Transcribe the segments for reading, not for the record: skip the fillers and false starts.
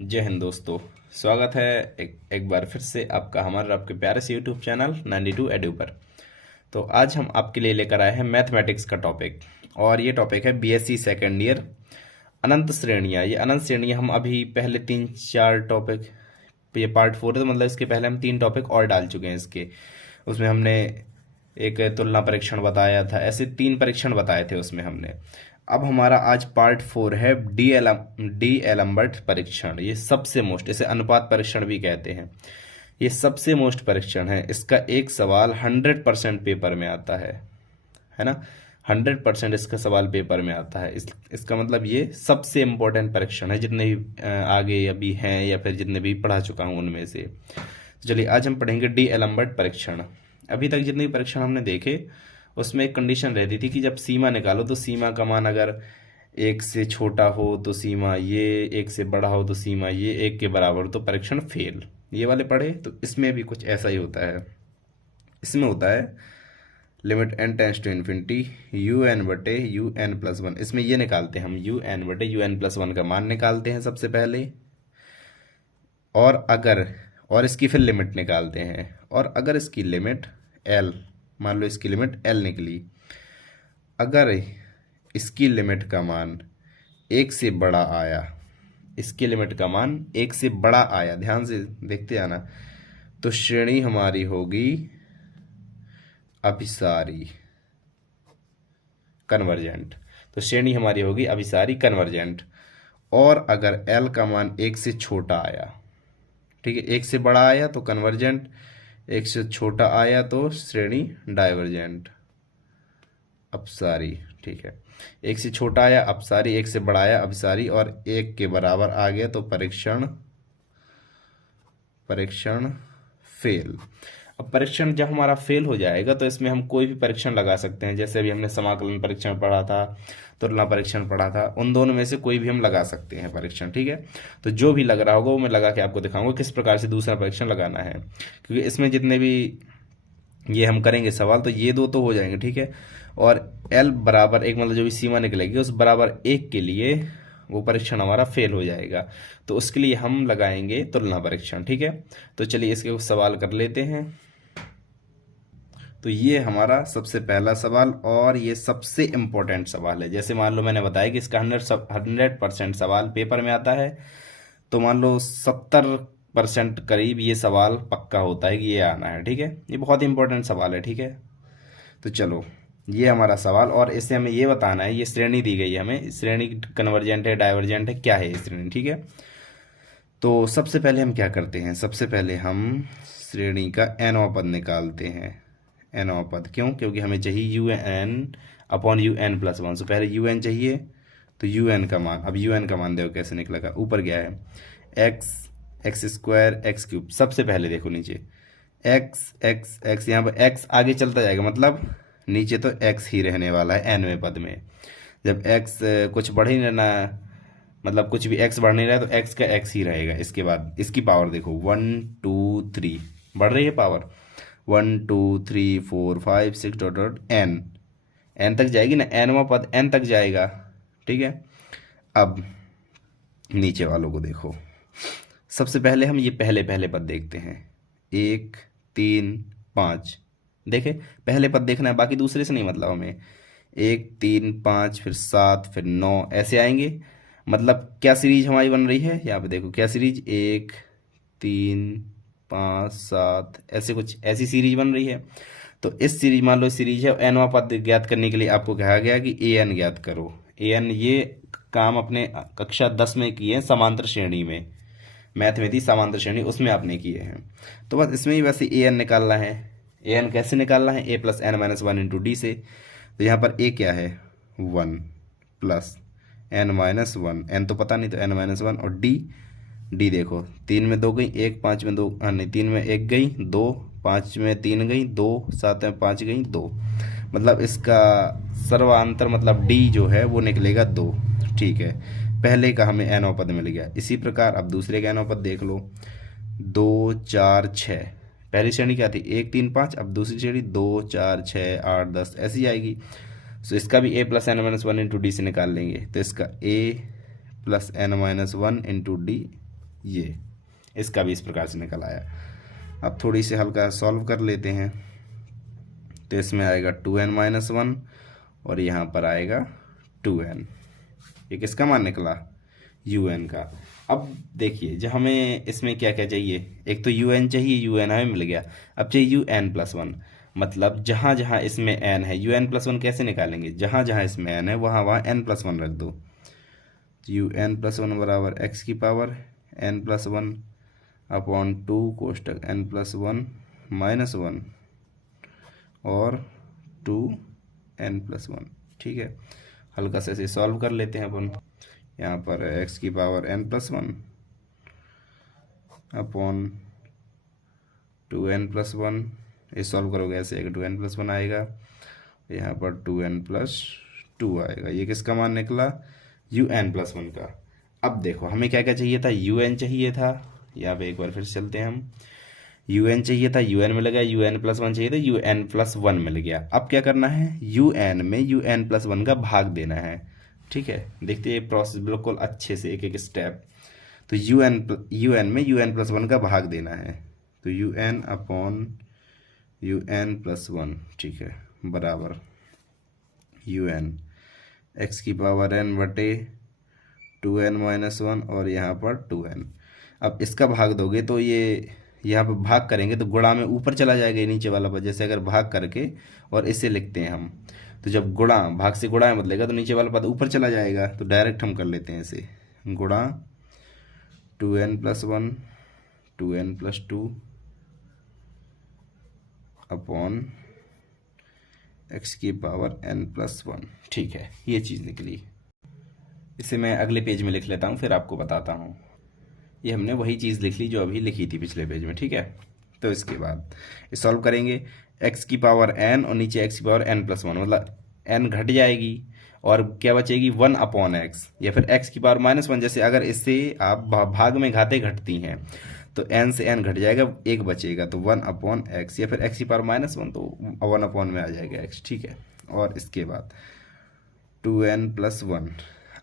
जय हिंद दोस्तों। स्वागत है एक बार फिर से आपका हमारे आपके प्यारे से यूट्यूब चैनल 92 एडू पर। तो आज हम आपके लिए लेकर आए हैं मैथमेटिक्स का टॉपिक, और ये टॉपिक है बीएससी सेकेंड ईयर अनंत श्रेणियाँ। ये अनंत श्रेणियाँ हम अभी पहले 3-4 टॉपिक, ये पार्ट 4 है, तो मतलब इसके पहले हम 3 टॉपिक और डाल चुके हैं इसके। उसमें हमने एक तुलना परीक्षण बताया था, ऐसे 3 परीक्षण बताए थे उसमें हमने। अब हमारा आज पार्ट 4 है डी एलम्बर्ट परीक्षण। ये सबसे मोस्ट, इसे अनुपात परीक्षण भी कहते हैं। ये सबसे मोस्ट परीक्षण है। इसका एक सवाल 100% पेपर में आता है ना। 100% इसका सवाल पेपर में आता है। इसका मतलब ये सबसे इम्पोर्टेंट परीक्षण है, जितने भी आगे अभी हैं या फिर जितने भी पढ़ा चुका हूँ उनमें से। तो चलिए आज हम पढ़ेंगे डी एलम्बर्ट परीक्षण। अभी तक जितने भी परीक्षण हमने देखे उसमें एक कंडीशन रहती थी कि जब सीमा निकालो तो सीमा का मान अगर 1 से छोटा हो तो सीमा ये, 1 से बड़ा हो तो सीमा ये, 1 के बराबर हो तो परीक्षण फेल। ये वाले पढ़े। तो इसमें भी कुछ ऐसा ही होता है। इसमें होता है limit n tends to infinity u n बटे यू एन प्लस वन। इसमें ये निकालते हैं हम यू एन बटे यू एन प्लस वन का मान निकालते हैं सबसे पहले, और इसकी फिर लिमिट निकालते हैं। और अगर इसकी लिमिट l, मान लो इसकी लिमिट l निकली, अगर इसकी लिमिट का मान 1 से बड़ा आया, इसकी लिमिट का मान 1 से बड़ा आया, ध्यान से देखते आना, तो श्रेणी हमारी होगी अभिसारी कन्वर्जेंट। तो श्रेणी हमारी होगी अभिसारी कन्वर्जेंट। और अगर l का मान 1 से छोटा आया, ठीक है, 1 से बड़ा आया तो कन्वर्जेंट, 1 से छोटा आया तो श्रेणी डाइवर्जेंट अपसारी। ठीक है, 1 से छोटा आया अपसारी, 1 से बड़ा आया अभिसारी, और 1 के बराबर आ गया तो परीक्षण फेल। अब परीक्षण जब हमारा फेल हो जाएगा तो इसमें हम कोई भी परीक्षण लगा सकते हैं। जैसे अभी हमने समाकलन परीक्षण पढ़ा था, तुलना परीक्षण पढ़ा था, उन दोनों में से कोई भी हम लगा सकते हैं परीक्षण। ठीक है, तो जो भी लग रहा होगा वो मैं लगा के आपको दिखाऊंगा किस प्रकार से दूसरा परीक्षण लगाना है, क्योंकि इसमें जितने भी ये हम करेंगे सवाल, तो ये दो तो हो जाएंगे। ठीक है, और l बराबर 1, मतलब जो भी सीमा निकलेगी उस बराबर 1 के लिए वो परीक्षण हमारा फेल हो जाएगा। तो उसके लिए हम लगाएंगे तुलना परीक्षण। ठीक है, तो चलिए इसके कुछ सवाल कर लेते हैं। तो ये हमारा सबसे पहला सवाल, और ये सबसे इम्पोर्टेंट सवाल है। जैसे मान लो मैंने बताया कि इसका 100% सवाल पेपर में आता है, तो मान लो 70% करीब ये सवाल पक्का होता है कि ये आना है। ठीक है, ये बहुत इंपॉर्टेंट सवाल है। ठीक है, तो चलो ये हमारा सवाल, और इससे हमें ये बताना है, ये श्रेणी दी गई है हमें, श्रेणी कन्वर्जेंट है डाइवर्जेंट है, क्या है ये श्रेणी। ठीक है, तो सबसे पहले हम क्या करते हैं, सबसे पहले हम श्रेणी का nवां पद निकालते हैं। nवां पद क्यों? क्योंकि हमें चाहिए u n upon u n plus one. तो पहले यू एन चाहिए, तो यू एन का मान, अब यू एन का मान देखो कैसे निकलेगा, ऊपर गया है x, x square, x cube. सबसे पहले देखो नीचे एक्स एक्स एक्स, यहाँ पर एक्स आगे चलता जाएगा, मतलब नीचे तो एक्स ही रहने वाला है एनवें पद में। जब एक्स कुछ बढ़ ही ना, मतलब कुछ भी एक्स बढ़ नहीं रहा है तो एक्स का एक्स ही रहेगा। इसके बाद इसकी पावर देखो 1 2 3 बढ़ रही है power, 1 2 3 4 5 6 dot dot n, n तक जाएगी ना, एनवां पद एन तक जाएगा। ठीक है, अब नीचे वालों को देखो। सबसे पहले हम ये पहले पहले पद देखते हैं, 1 3 5। देखे, पहले पद देखना है, बाकी दूसरे से नहीं मतलब हमें। 1 3 5 फिर 7 फिर 9 ऐसे आएंगे। मतलब क्या सीरीज हमारी बन रही है, यहाँ पे देखो क्या सीरीज, 1 3 5 7, ऐसे कुछ ऐसी सीरीज बन रही है। तो इस सीरीज, मान लो सीरीज है, एनवां पद ज्ञात करने के लिए आपको कहा गया कि ए एन ज्ञात करो। ए एन ये काम अपने कक्षा 10 में किए हैं, समांतर श्रेणी में, मैथ में थी समांतर श्रेणी, उसमें आपने किए हैं। तो बस इसमें ही वैसे ए एन निकालना है। ए एन कैसे निकालना है, a plus n minus one into d से। तो यहाँ पर ए क्या है, 1 plus n minus one, n तो पता नहीं तो एन माइनस वन, और डी, डी देखो 3 में 2 गई, 1 5 में 2, नहीं 3 में 1 गई, 2 5 में 3 गई, 2 7 में 5 गई, 2, मतलब इसका सर्वांतर मतलब डी जो है वो निकलेगा 2। ठीक है, पहले का हमें एनवां पद मिल गया। इसी प्रकार अब दूसरे का एनवां पद देख लो, 2 4 6। पहली श्रेणी क्या थी, 1 3 5, अब दूसरी श्रेणी 2 4 6 8 10 ऐसी आएगी। तो इसका भी a plus n minus one into d से निकाल लेंगे। तो इसका a plus n minus one into d ये इसका भी इस प्रकार से निकल आया। अब थोड़ी सी हल्का सॉल्व कर लेते हैं। तो इसमें आएगा 2n-1 और यहाँ पर आएगा 2n। ये किसका मान निकला? un का। अब देखिए जब हमें इसमें क्या क्या चाहिए, एक तो un चाहिए, un हमें मिल गया। अब चाहिए un+1, मतलब जहाँ जहाँ इसमें n है, un+1 कैसे निकालेंगे? जहाँ जहाँ इसमें n है वहाँ वहाँ n+1 रख दो। un+1 बराबर x की पावर n+1 अपॉन 2 कोष्टक n+1 -1 और 2n+1। ठीक है, हल्का से इसे सॉल्व कर लेते हैं अपन। यहाँ पर x की पावर n+1 अपॉन 2n+1, ये सॉल्व करोगे ऐसे आएगा 2n+1 आएगा, यहाँ पर 2n+2 आएगा। ये किसका मान निकला? un+1 का। अब देखो हमें क्या क्या चाहिए था? un चाहिए था, यहाँ पे एक बार फिर चलते हैं हम। un चाहिए था, un मिल गया। un+1 चाहिए था, un+1 मिल गया। अब क्या करना है? un में un+1 का भाग देना है। ठीक है, देखते हैं प्रोसेस बिल्कुल अच्छे से, एक एक स्टेप। तो un में un+1 का भाग देना है, तो un अपॉन un+1, ठीक है, बराबर un x की पावर n बटे 2n-1 और यहाँ पर 2n। अब इसका भाग दोगे तो ये यहाँ पर भाग करेंगे तो गुणा में ऊपर चला जाएगा ये नीचे वाला पद। जैसे अगर भाग करके और इसे लिखते हैं हम, तो जब गुणा भाग से गुणा में बदलेगा तो नीचे वाला पद ऊपर चला जाएगा। तो डायरेक्ट हम कर लेते हैं इसे, गुणा 2n+1 2n+2 अपॉन x की पावर n+1। ठीक है, ये चीज़ निकली। इसे मैं अगले पेज में लिख लेता हूँ, फिर आपको बताता हूँ। ये हमने वही चीज़ लिख ली जो अभी लिखी थी पिछले पेज में। ठीक है, तो इसके बाद इस सॉल्व करेंगे, x की पावर n और नीचे x की पावर n+1, मतलब n घट जाएगी और क्या बचेगी? 1/x, या फिर x की पावर -1। जैसे अगर इससे आप भाग में घाते घटती हैं तो n से n घट जाएगा, एक बचेगा, तो 1/x, या फिर x की पावर -1 तो 1 में आ जाएगा x। ठीक है, और इसके बाद 2n+1,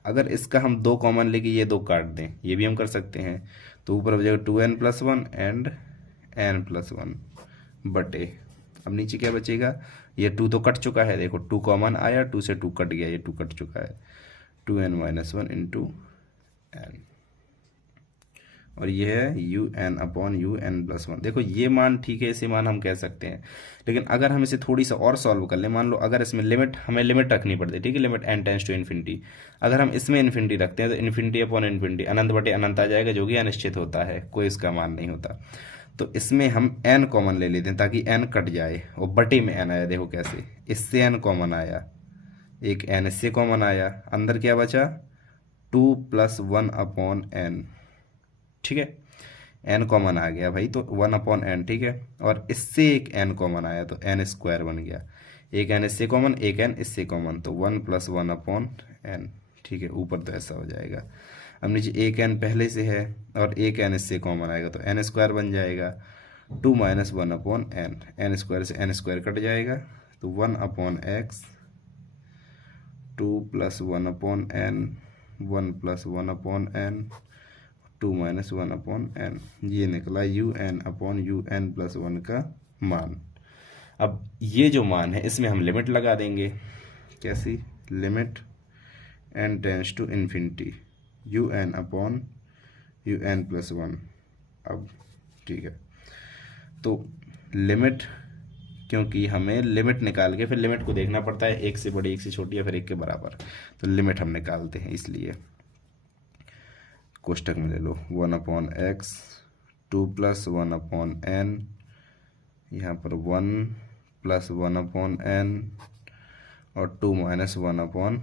अगर इसका हम 2 कॉमन लेके ये 2 काट दें, ये भी हम कर सकते हैं, तो ऊपर बचेगा 2n+1 एंड n+1 बटे, अब नीचे क्या बचेगा? ये 2 तो कट चुका है, देखो 2 कॉमन आया, 2 से 2 कट गया, ये 2 कट चुका है, 2n-1 इंटू n, और ये है un अपॉन un+1। देखो ये मान ठीक है, इसे मान हम कह सकते हैं। लेकिन अगर हम इसे थोड़ी सा और सॉल्व कर लें, मान लो अगर इसमें लिमिट, हमें लिमिट रखनी पड़ती है। ठीक है, लिमिट n →∞। अगर हम इसमें इन्फिनिटी रखते हैं तो इन्फिनिटी अपॉन इन्फिनिटी, अनंत बटे अनंत आ जाएगा, जो कि अनिश्चित होता है, कोई इसका मान नहीं होता। तो इसमें हम n कॉमन ले लेते हैं ताकि n कट जाए और बटे में n आया। देखो कैसे, इससे n कॉमन आया, एक n इससे कॉमन आया, अंदर क्या बचा? 2+1/n। ठीक है, n कॉमन आ गया भाई, तो 1/n। ठीक है, और इससे एक n कॉमन आया तो n² बन गया, एक n इससे कॉमन, एक n इससे कॉमन, तो 1+1/n। ठीक है, ऊपर तो ऐसा हो जाएगा। अब नीचे एक n पहले से है और एक n इससे कॉमन आएगा तो n² बन जाएगा, 2 - 1/n, n² से n² कट जाएगा, तो 1/x 2+1/n 1+1/n 2 - 1/n। ये निकला un अपॉन un+1 का मान। अब ये जो मान है इसमें हम लिमिट लगा देंगे। कैसी limit? n →∞ un upon un+1। अब ठीक है, तो लिमिट, क्योंकि हमें लिमिट निकाल के फिर लिमिट को देखना पड़ता है, एक से बड़ी, एक से छोटी, या फिर एक के बराबर, तो लिमिट हम निकालते हैं। इसलिए कोष्टक में ले लो 1/x 2+1/n, यहाँ पर 1+1/n और 2 - 1/n।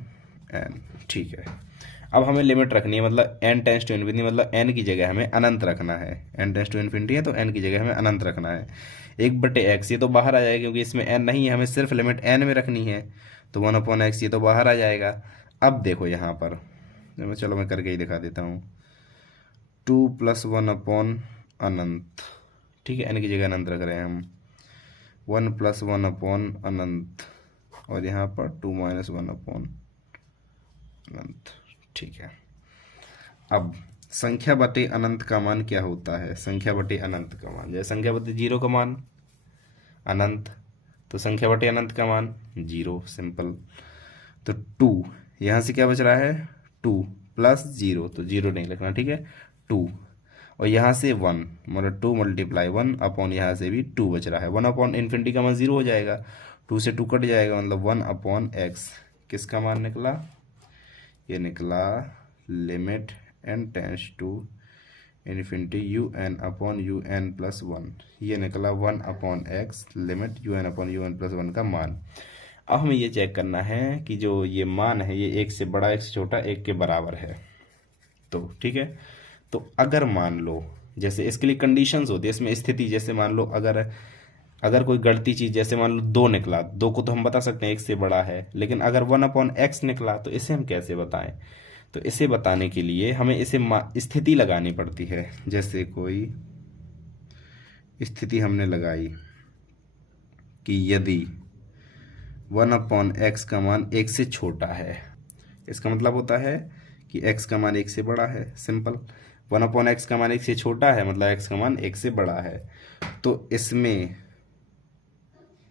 ठीक है, अब हमें लिमिट रखनी है, मतलब n →∞, मतलब n की जगह हमें अनंत रखना है। n →∞ है तो n की जगह हमें अनंत रखना है। 1/x ये तो बाहर आ जाएगा क्योंकि इसमें n नहीं है, हमें सिर्फ लिमिट n में रखनी है, तो 1/x ये तो बाहर आ जाएगा। अब देखो यहाँ पर, चलो मैं करके ही दिखा देता हूँ, 2+1/अनंत। ठीक है, n की जगह अनंत रख रहे हैं हम, 1+1/अनंत और यहाँ पर 2 - 1/अनंत। ठीक है, अब संख्या बटे अनंत का मान क्या होता है? संख्या बटे अनंत का मान, जैसे संख्या बटे जीरो का मान अनंत, तो संख्या बटे अनंत का मान जीरो, सिंपल। तो टू, यहाँ से क्या बच रहा है? टू प्लस जीरो, तो जीरो नहीं लिखना, ठीक है, टू। और यहाँ से वन, मतलब टू मल्टीप्लाई वन अपॉन, यहाँ से भी टू बच रहा है। वन अपॉन इन्फिनिटी का मान जीरो हो जाएगा, टू से टू कट जाएगा, मतलब वन अपॉन एक्स। किसका मान निकला? ये निकला limit n tends to infinity u n upon u n plus one. ये निकला one upon x limit u n upon u n plus one का मान। अब हमें ये चेक करना है कि जो ये मान है ये एक से बड़ा, एक से छोटा, एक के बराबर है। तो ठीक है, तो अगर मान लो, जैसे इसके लिए कंडीशंस होती है इसमें, स्थिति, जैसे मान लो अगर अगर कोई गलती चीज, जैसे मान लो दो निकला, दो को तो हम बता सकते हैं एक से बड़ा है, लेकिन अगर वन अपॉन एक्स निकला तो इसे हम कैसे बताएं? तो इसे बताने के लिए हमें इसे स्थिति लगानी पड़ती है। जैसे कोई स्थिति हमने लगाई कि यदि वन अपॉन एक्स का मान एक से छोटा है, इसका मतलब होता है कि एक्स का मान एक से बड़ा है, सिंपल। वन अपॉन एक्स का मान एक से छोटा है, मतलब एक्स का मान एक से बड़ा है। तो इसमें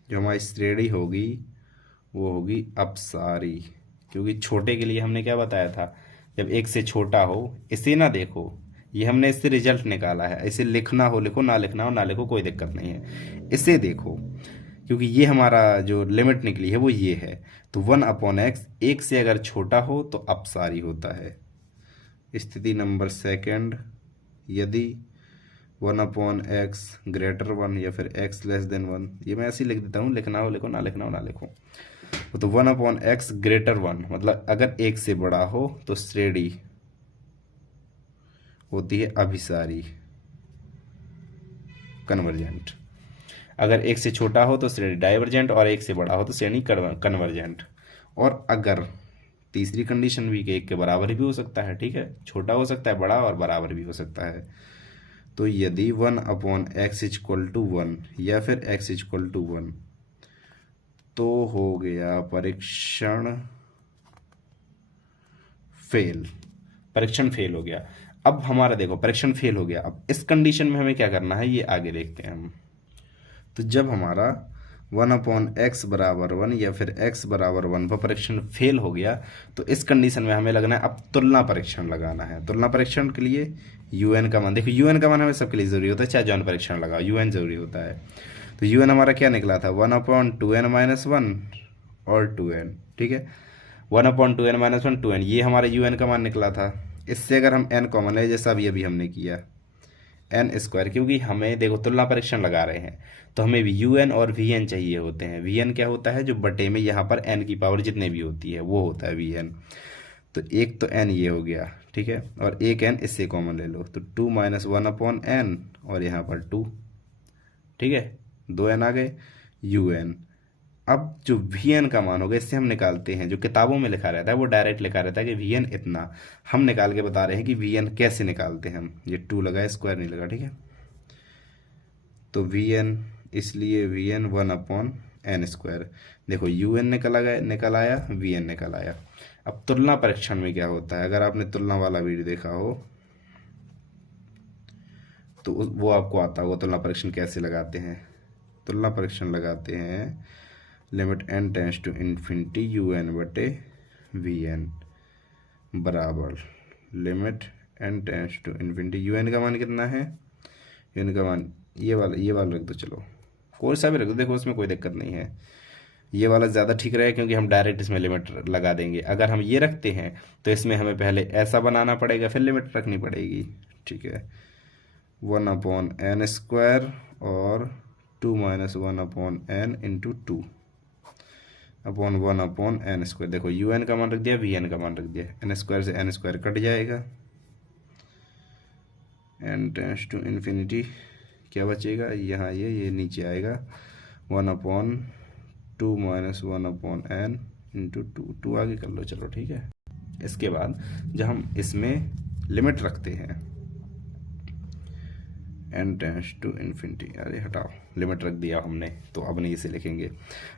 जो हमारी श्रेणी होगी वो होगी अपसारी, क्योंकि छोटे के लिए हमने क्या बताया था, जब एक से छोटा हो, इसे ना देखो, ये हमने इससे रिजल्ट निकाला है, इसे लिखना हो लिखो, ना लिखना हो ना लिखो, कोई दिक्कत नहीं है, इसे देखो, क्योंकि ये हमारा जो लिमिट निकली है वो ये है। तो वन अपॉन एक्स एक से अगर छोटा हो तो अपसारी होता है। स्थिति नंबर सेकंड, यदि one upon x greater one या फिर एक्स लेस देन वन, ये मैं ऐसे ही लिख देता हूँ, लिखना हो लिखो, ना लिखना हो ना लिखो। तो one upon x greater one, मतलब अगर एक से बड़ा हो तो श्रेणी होती है अभिसारी, कन्वर्जेंट। अगर एक से छोटा हो तो श्रेणी डाइवर्जेंट, और एक से बड़ा हो तो श्रेणी कन्वर्जेंट। और अगर तीसरी कंडीशन भी कि एक के बराबर भी हो सकता है, ठीक है, छोटा हो सकता है, बड़ा और बराबर भी हो सकता है। तो यदि one upon x equal to one या फिर एक्स इक्वल टू वन, तो हो गया परीक्षण फेल, परीक्षण फेल हो गया। अब हमारा देखो परीक्षण फेल हो गया, अब इस कंडीशन में हमें क्या करना है ये आगे देखते हैं हम। तो जब हमारा वन अपॉन एक्स बराबर वन या फिर एक्स बराबर वन पर परीक्षण फेल हो गया, तो इस कंडीशन में हमें लगना है अब तुलना परीक्षण लगाना है। तुलना परीक्षण के लिए यूएन का मान, देखो यूएन का मान हमें सबके लिए जरूरी होता है, चाहे जौन परीक्षण लगाओ यूएन जरूरी होता है। तो यूएन हमारा क्या निकला था? One upon two n minus one और टू एन, ठीक है, one upon two n minus one two n, ये हमारा यूएन का मान निकला था। इससे अगर हम एन कॉमन ले, जैसा अभी हमने किया एन स्क्वायर, क्योंकि हमें देखो तुलना परीक्षण लगा रहे हैं तो हमें भी यू एन और वी एन चाहिए होते हैं। वी एन क्या होता है? जो बटे में यहाँ पर एन की पावर जितने भी होती है वो होता है वी एन। तो एक तो एन ये हो गया, ठीक है, और एक एन इससे कॉमन ले लो, तो two minus one upon n और यहाँ पर टू, ठीक है, दो एन आ गए, यू एन। अब जो वी एन का मान होगा इससे हम निकालते हैं, जो किताबों में लिखा रहता है वो डायरेक्ट लिखा रहता है कि वी एन इतना, हम निकाल के बता रहे हैं कि वी एन कैसे निकालते हैं हम। ये टू लगा, स्क्वायर नहीं लगा, ठीक है। तो वी एन, इसलिए v n one upon n square, देखो यू एन निकल आया, वी एन निकल आया। अब तुलना परीक्षण में क्या होता है, अगर आपने तुलना वाला वीडियो देखा हो तो वो आपको आता होगा तुलना परीक्षण कैसे लगाते हैं। तुलना परीक्षण लगाते हैं limit n tends to infinity u n बटे वी एन बराबर limit n tends to infinity, u n का मान कितना है, यू एन का मान ये वाला रख दो, चलो कोई सा भी रख दो, देखो उसमें कोई दिक्कत नहीं है, ये वाला ज़्यादा ठीक रहेगा क्योंकि हम डायरेक्ट इसमें लिमिट लगा देंगे। अगर हम ये रखते हैं तो इसमें हमें पहले ऐसा बनाना पड़ेगा फिर लिमिट रखनी पड़ेगी, ठीक है। वन अपॉन एन स्क्वायर और two minus one upon n into two upon one upon n square, देखो यू एन का मान रख दिया, वी एन का मान रख दिया, एन स्क्वायर से एन स्क्वायर कट जाएगा, एन टेंस टू इन्फिनिटी, क्या बचेगा यहाँ, ये नीचे आएगा, one upon two minus one upon n into two, two आगे कर लो, चलो ठीक है। इसके बाद जब हम इसमें लिमिट रखते हैं, एन टेंस टू इन्फिनिटी, अरे हटाओ, लिमिट रख दिया हमने तो अब नहीं इसे लिखेंगे,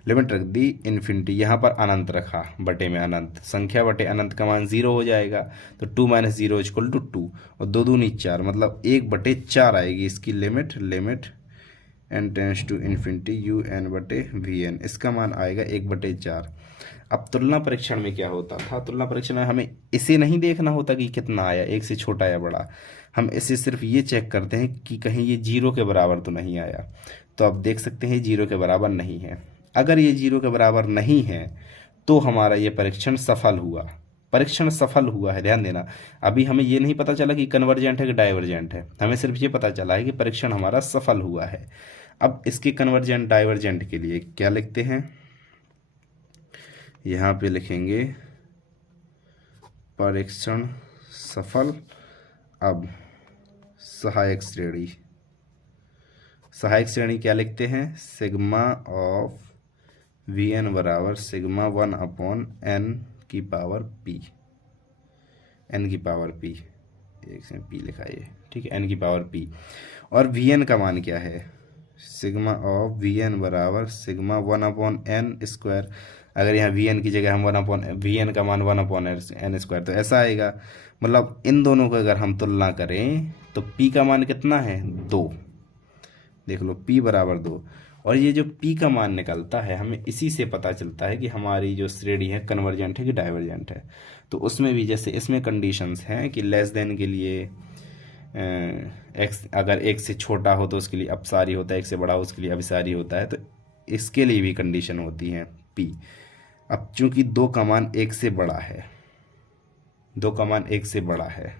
लिमिट रख दी इन्फिनिटी, यहाँ पर अनंत रखा, बटे में अनंत, संख्या बटे अनंत का मान 0 हो जाएगा, तो 2 - 0 इक्वल टू 2, और 2 दूनी 4, मतलब 1/4 आएगी इसकी limit, limit n tends to infinity u n बटे वी एन, इसका मान आएगा 1/4। अब तुलना परीक्षण में क्या होता था, तुलना परीक्षण में हमें इसे नहीं देखना होता कि कितना आया, एक से छोटा या बड़ा, हम इसे सिर्फ ये चेक करते हैं कि कहीं ये 0 के बराबर तो नहीं आया। तो आप देख सकते हैं 0 के बराबर नहीं है, अगर ये 0 के बराबर नहीं है तो हमारा ये परीक्षण सफल हुआ, परीक्षण सफल हुआ है। ध्यान देना, अभी हमें ये नहीं पता चला कि कन्वर्जेंट है कि डाइवर्जेंट है, हमें सिर्फ ये पता चला है कि परीक्षण हमारा सफल हुआ है। अब इसके कन्वर्जेंट डाइवर्जेंट के लिए क्या लिखते हैं, यहाँ पे लिखेंगे परीक्षण सफल। अब सहायक श्रेणी, सहायक श्रेणी क्या लिखते हैं, सिग्मा ऑफ वी एन बराबर सिग्मा 1/n की पावर p, n की पावर p, एक से p लिखा है, ठीक है, n की पावर p, और वी एन का मान क्या है, सिग्मा ऑफ वी एन बराबर सिग्मा 1/n², अगर यहाँ वी एन की जगह हम वी एन का मान 1/n², तो ऐसा आएगा। मतलब इन दोनों को अगर हम तुलना करें तो p का मान कितना है, 2, देख लो p बराबर 2, और ये जो p का मान निकलता है हमें इसी से पता चलता है कि हमारी जो श्रेणी है कन्वर्जेंट है कि डाइवर्जेंट है। तो उसमें भी जैसे इसमें कंडीशंस हैं कि लेस देन के लिए x अगर 1 से छोटा हो तो उसके लिए अपसारी होता है, 1 से बड़ा हो उसके लिए अभिसारी होता है, तो इसके लिए भी कंडीशन होती है p। अब चूंकि 2 का मान 1 से बड़ा है, 2 का मान 1 से बड़ा है,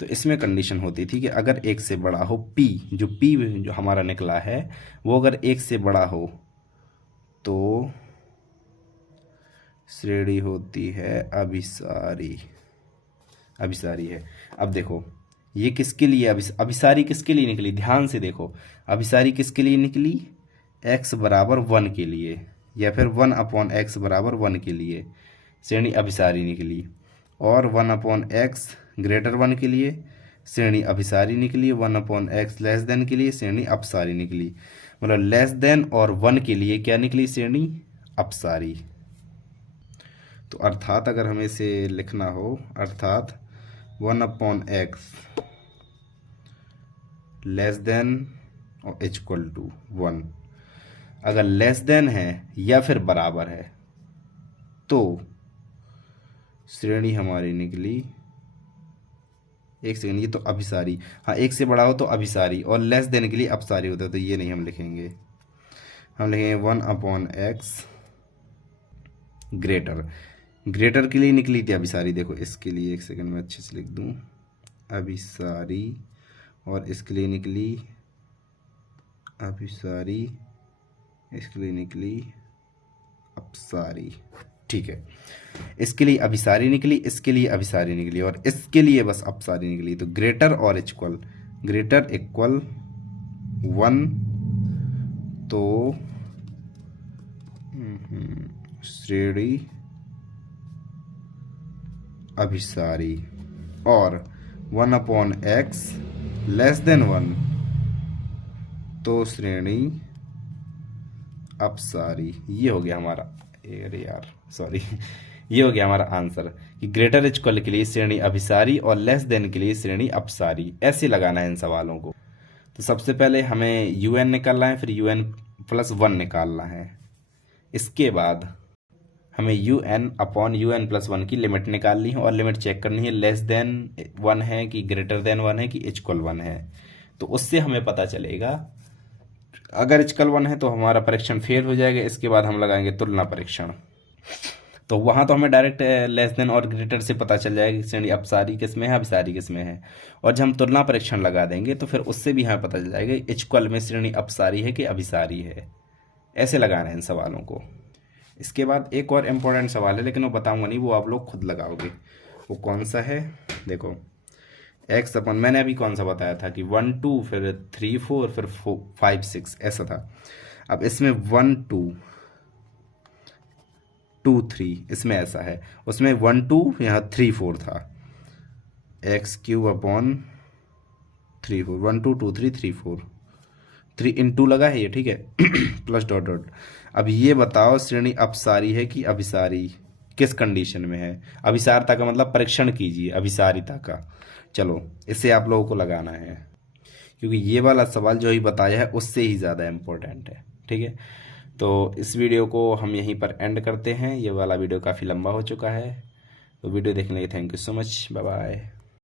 तो इसमें कंडीशन होती थी कि अगर 1 से बड़ा हो p, जो p जो हमारा निकला है वो अगर 1 से बड़ा हो तो श्रेणी होती है अभिसारी, अभिसारी है। अब देखो ये किसके लिए अभिसारी किसके लिए निकली, ध्यान से देखो, अभिसारी किसके लिए निकली, x बराबर 1 के लिए, या फिर 1/x बराबर 1 के लिए श्रेणी अभिसारी निकली, और 1/x ग्रेटर 1 के लिए श्रेणी अभिसारी निकली, 1/x लेस देन के लिए श्रेणी अपसारी निकली। मतलब लेस देन और 1 के लिए क्या निकली, श्रेणी अपसारी। तो अर्थात अगर हमें इसे लिखना हो, अर्थात 1/x लेस देन और इक्वल टू 1, अगर लेस देन है या फिर बराबर है तो श्रेणी हमारी निकली, एक सेकंड, ये तो अभिसारी, हाँ 1 से बड़ा हो तो अभिसारी, और लेस देन के लिए अपसारी होता है, तो ये नहीं हम लिखेंगे, हम लिखेंगे 1/x ग्रेटर, ग्रेटर के लिए निकली थी अभिसारी, देखो इसके लिए एक सेकंड में अच्छे से लिख दूं, अभिसारी, और इसके लिए निकली अभिसारी, इसके लिए निकली अपसारी, ठीक है, इसके लिए अभिसारी निकली, इसके लिए अभिसारी निकली, और इसके लिए बस अपसारी निकली। तो ग्रेटर और इक्वल, ग्रेटर इक्वल 1, तो श्रेणी अभिसारी, और 1/x लेस देन 1 तो श्रेणी अपसारी। ये हो गया हमारा, अरे यार सॉरी, ये हो गया हमारा आंसर कि ग्रेटर इक्वल के लिए श्रेणी अभिसारी और लेस देन के लिए श्रेणी अपसारी, ऐसे लगाना है इन सवालों को। तो सबसे पहले हमें un निकालना है, फिर un+1 निकालना है, इसके बाद हमें un/un+1 की लिमिट निकालनी है, और लिमिट चेक करनी है लेस देन 1 है कि ग्रेटर देन 1 है कि इक्वल 1 है। तो उससे हमें पता चलेगा, अगर इक्वल 1 है तो हमारा परीक्षण फेल हो जाएगा। इसके बाद हम लगाएंगे तुलना परीक्षण, तो वहां तो हमें डायरेक्ट लेस देन और ग्रेटर से पता चल जाएगा कि श्रेणी अपसारी किस में है, अभिसारी किस में है, और जब हम तुलना परीक्षण लगा देंगे तो फिर उससे भी हमें पता चल जाएगा इक्वल में श्रेणी अपसारी है कि अभिसारी है। ऐसे लगाना है इन सवालों को। इसके बाद एक और इम्पोर्टेंट सवाल है, लेकिन वो बताऊंगा नहीं, वो आप लोग खुद लगाओगे। वो कौन सा है, देखो x/, मैंने अभी कौन सा बताया था कि 1 2 फिर 3 4 फिर 5 6 ऐसा था। अब इसमें 1 2 2 3 इसमें ऐसा है, उसमें 1 2 यहाँ 3 4 था, x³ 3 4, 1 2 2 3 3 4, 3 इन 2 लगा है ये, ठीक है। Plus dot dot. अब ये बताओ श्रेणी अपसारी है कि अभिसारी, किस कंडीशन में है। अभिसारता का मतलब परीक्षण कीजिए अभिसारिता का। चलो इसे आप लोगों को लगाना है, क्योंकि ये वाला सवाल जो ही बताया है उससे ही ज़्यादा इम्पोर्टेंट है, ठीक है। तो इस वीडियो को हम यहीं पर एंड करते हैं, ये वाला वीडियो काफ़ी लंबा हो चुका है। तो वीडियो देखने के लिए thank you so much, bye bye.